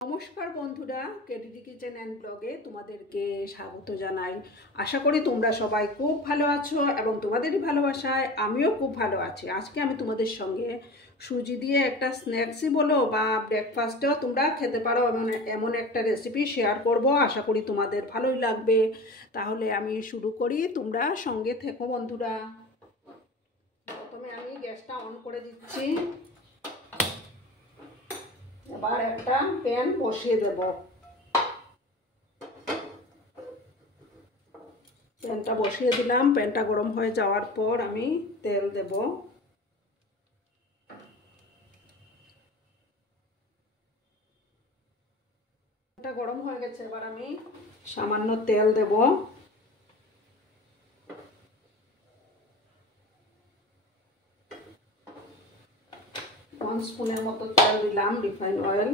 নমস্কার বন্ধুরা, KDD kitchen and ব্লগে তোমাদেরকে স্বাগত জানাই। আশা করি তোমরা সবাই খুব ভালো আছো এবং তোমাদেরই ভালোবাসায় আমিও খুব ভালো আছি। আজকে আমি তোমাদের সঙ্গে সুজি দিয়ে একটা স্ন্যাক্সই বলো বা ব্রেকফাস্টেও তোমরা খেতে পারো এমন একটা রেসিপি শেয়ার করব। আশা করি তোমাদের ভালোই লাগবে। তাহলে আমি শুরু করি, তোমরা সঙ্গে থেকো বন্ধুরা। প্রথমে আমি গ্যাসটা অন করে দিচ্ছি। এবার একটা প্যান বসিয়ে দেব। প্যানটা বসিয়ে দিলাম। প্যানটা গরম হয়ে যাওয়ার পর আমি তেল দেব। প্যানটা গরম হয়ে গেছে, এবার আমি সামান্য তেল দেব। 1 স্পুনের মতো তেল দিলাম, রিফাইন অয়েল।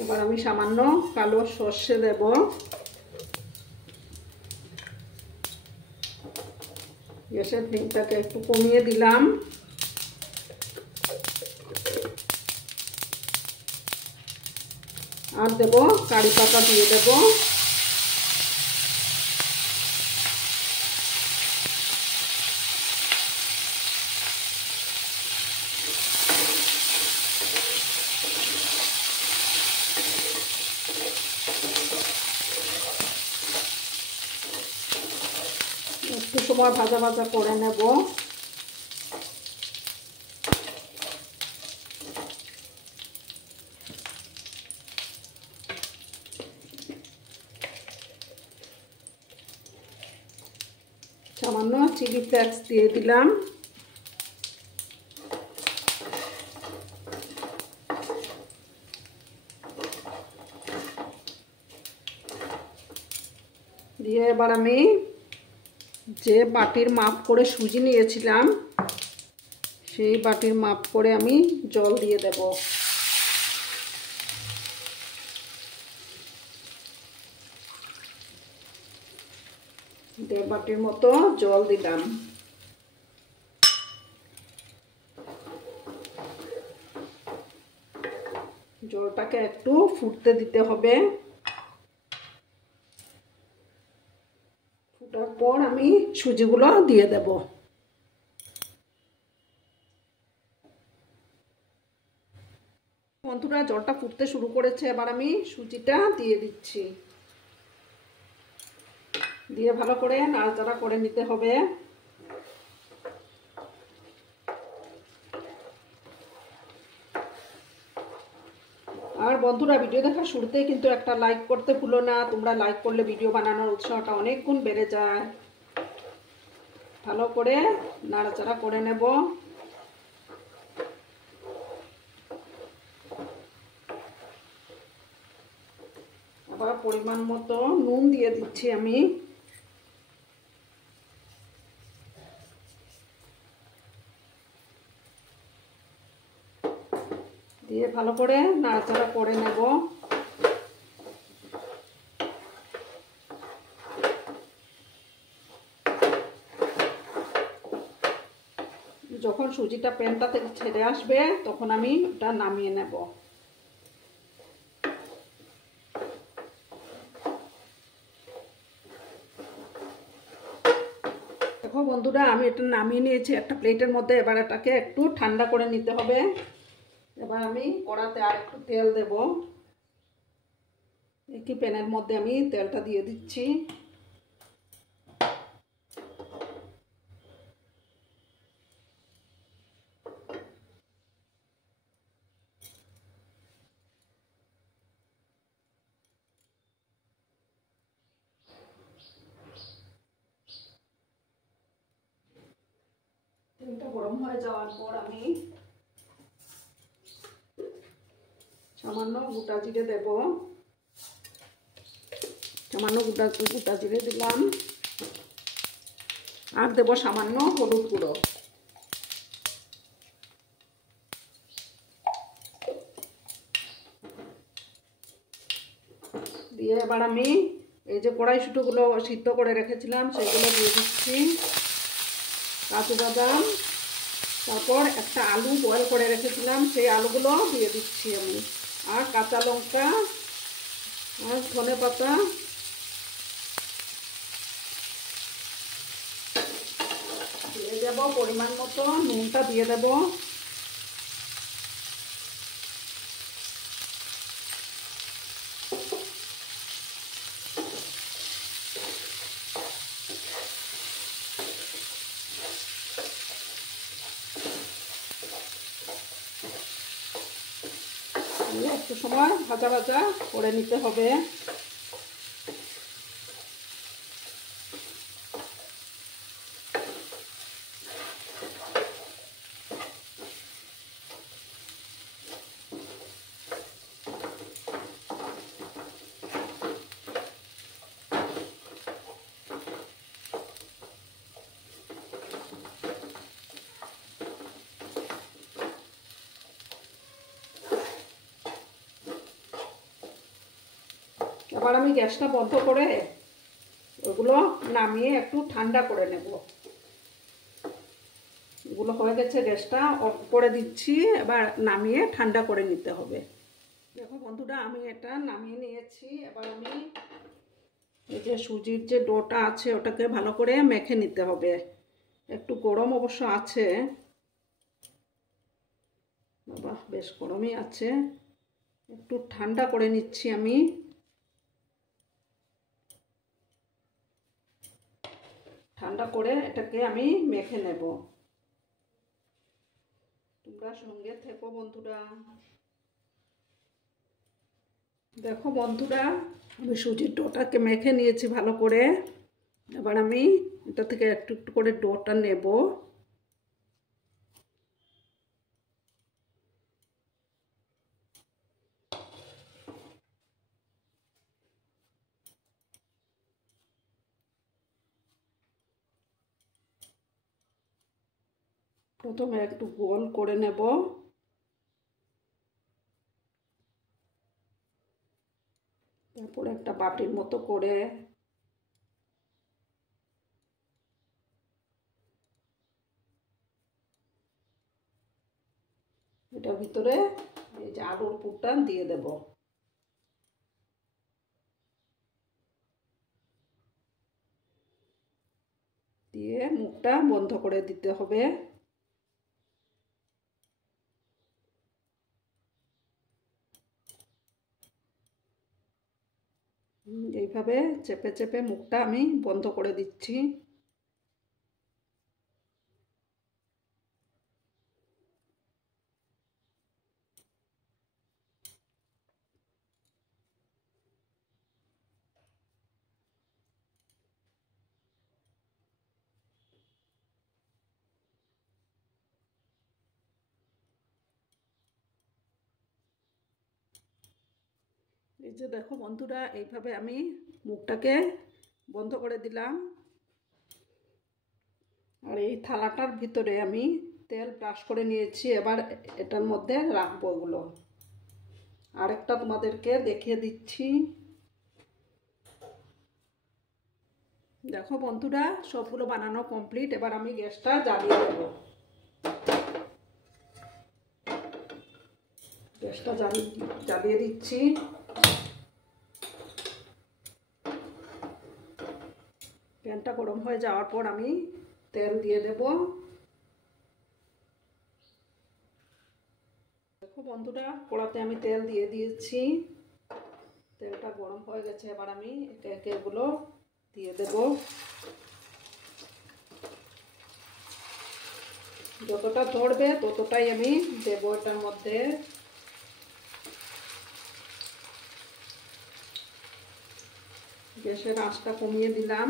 এবার আমি সামান্য কালো সর্ষে দেব। গ্যাসের ফ্লেমটাকে একটু কমিয়ে দিলাম। আর দেব কারি পাতা দিয়ে দেব। একটু সময় ভাজা ভাজা করে নেব। সামান্য চিলি ফ্লেক্স দিয়ে দিলাম। দিয়ে এবার আমি যে বাটির মাপ করে সুজি নিয়েছিলাম সেই বাটির মাপ করে আমি জল দিয়ে দেব। 1.5 বাটির মতো জল দিলাম। জলটাকে একটু ফুটতে দিতে হবে। ফুটার পর আমি সুজিগুলো দিয়ে দেব। বন্ধুরা, জলটা ফুটতে শুরু করেছে, এবার আমি সুজিটা দিয়ে দিচ্ছি। দিয়ে ভালো করে নাড়াচাড়া করে নিতে হবে। আর বন্ধুরা, ভিডিও দেখার শুরুতেই কিন্তু একটা লাইক করতে ভুলো না। তোমরা লাইক করলে ভিডিও বানানোর উৎসাহটা অনেক গুণ বেড়ে যায়। ভালো করে নাড়াচাড়া করে নেব। আবার পরিমাণ মতো নুন দিয়ে দিচ্ছি আমি। দিয়ে ভালো করে নাড়াচাড়া করে নেব। যখন সুজিটা প্যানটা থেকে ছেড়ে আসবে তখন আমি ওটা নামিয়ে নেব। দেখো বন্ধুরা, আমি এটা নামিয়ে নিয়েছি একটা প্লেটের মধ্যে। এবার এটাকে একটু ঠান্ডা করে নিতে হবে। এবার আমি কড়াতে আর একটু তেল দেব। একই প্যানের মধ্যে আমি তেলটা দিয়ে দিচ্ছি। তেলটা গরম হয়ে যাওয়ার পর আমি সামান্য গোটা জিরে দেব। সামান্য গোটা জিরে দিলাম। আর দেব সামান্য হলুদ গুঁড়ো। দিয়ে এবার আমি এই যে কড়াইশুঁটোগুলো সিদ্ধ করে রেখেছিলাম সেগুলো দিয়ে দিচ্ছি, কাজু বাদাম, তারপর একটা আলু বয়েল করে রেখেছিলাম সেই আলুগুলো দিয়ে দিচ্ছি আমি, আর কাঁচা লঙ্কা আর ধনে পাতা, দিয়ে দেবো পরিমাণ মতো নুনটা দিয়ে দেবো। একটু সময় ভাজা ভাজা করে নিতে হবে। এবার আমি গ্যাসটা বন্ধ করে ওগুলো নামিয়ে একটু ঠান্ডা করে নেব। এগুলো হয়ে গেছে, গ্যাসটা অফ করে দিচ্ছি, এবার নামিয়ে ঠান্ডা করে নিতে হবে। দেখো বন্ধুরা, আমি এটা নামিয়ে নিয়েছি। এবার আমি এই যে সুজির যে ডোটা আছে ওটাকে ভালো করে মেখে নিতে হবে। একটু গরম অবশ্য আছে, বাবা বেশ গরমই আছে। একটু ঠান্ডা করে নিচ্ছি আমি। ঠান্ডা করে এটাকে আমি মেখে নেব। তোমরা সঙ্গে থেকো বন্ধুরা। দেখো বন্ধুরা, আমি সুজির ডোটাকে মেখে নিয়েছি ভালো করে। এবার আমি এটা থেকে একটু একটু করে ডোটা নেব। প্রথমে একটু গোল করে নেব, তারপরে একটা বাটির মতো করে এটার ভিতরে এই যে আলুর পুরটা দিয়ে দেব। দিয়ে মুখটা বন্ধ করে দিতে হবে। এইভাবে চেপে চেপে মুখটা আমি বন্ধ করে দিচ্ছি। এই যে দেখো বন্ধুরা, এইভাবে আমি মুখটাকে বন্ধ করে দিলাম। আর এই থালাটার ভিতরে আমি তেল ব্রাশ করে নিয়েছি। এবার এটার মধ্যে রাখবো এগুলো। আরেকটা তোমাদেরকে দেখিয়ে দিচ্ছি। দেখো বন্ধুরা, সবগুলো বানানো কমপ্লিট। এবার আমি গ্যাসটা জ্বালিয়ে দেব। গ্যাসটা জ্বালিয়ে দিচ্ছি। প্যানটা গরম হয়ে যাওয়ার পর আমি তেল দিয়ে দেব। দেখো বন্ধুরা, কড়াতে আমি তেল দিয়ে দিয়েছি। তেলটা গরম হয়ে গেছে। এবার আমি একে একে এগুলো দিয়ে দেব। যতটা ধরবে ততটাই আমি দেব এটার মধ্যে। গ্যাসের আঁচটা কমিয়ে দিলাম।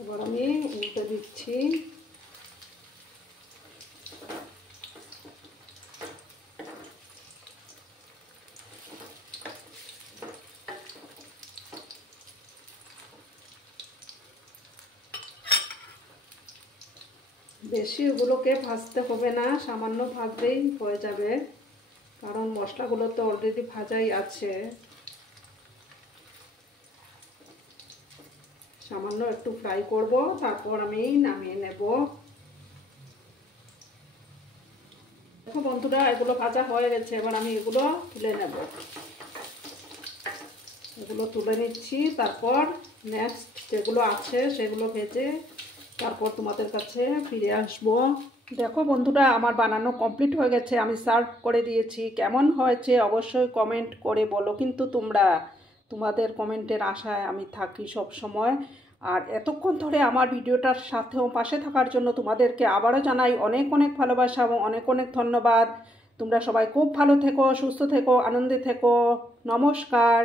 এবার আমি উল্টে দিচ্ছি। বেশি ওগুলোকে ভাজতে হবে না, সামান্য ভাজলেই হয়ে যাবে, কারণ মশলাগুলো তো অলরেডি ভাজাই আছে। সামান্য একটু ফ্রাই করব, তারপর আমি নামিয়ে নেব। দেখো বন্ধুরা, এগুলো ভাজা হয়ে গেছে, এবার আমি এগুলো তুলে নেব। এগুলো তুলে নিচ্ছি, তারপর নেক্সট যেগুলো আছে সেগুলো ভেজে তারপর তোমাদের কাছে ফিরে আসবো। দেখো বন্ধুরা, আমার বানানো কমপ্লিট হয়ে গেছে, আমি সার্ভ করে দিয়েছি। কেমন হয়েছে অবশ্যই কমেন্ট করে বলো, কিন্তু তোমাদের কমেন্টের আশায় আমি থাকি সব সময়। আর এতক্ষণ ধরে আমার ভিডিওটার সাথেও পাশে থাকার জন্য তোমাদেরকে আবারও জানাই অনেক অনেক ভালোবাসা এবং অনেক অনেক ধন্যবাদ। তোমরা সবাই খুব ভালো থেকো, সুস্থ থেকো, আনন্দে থেকো। নমস্কার।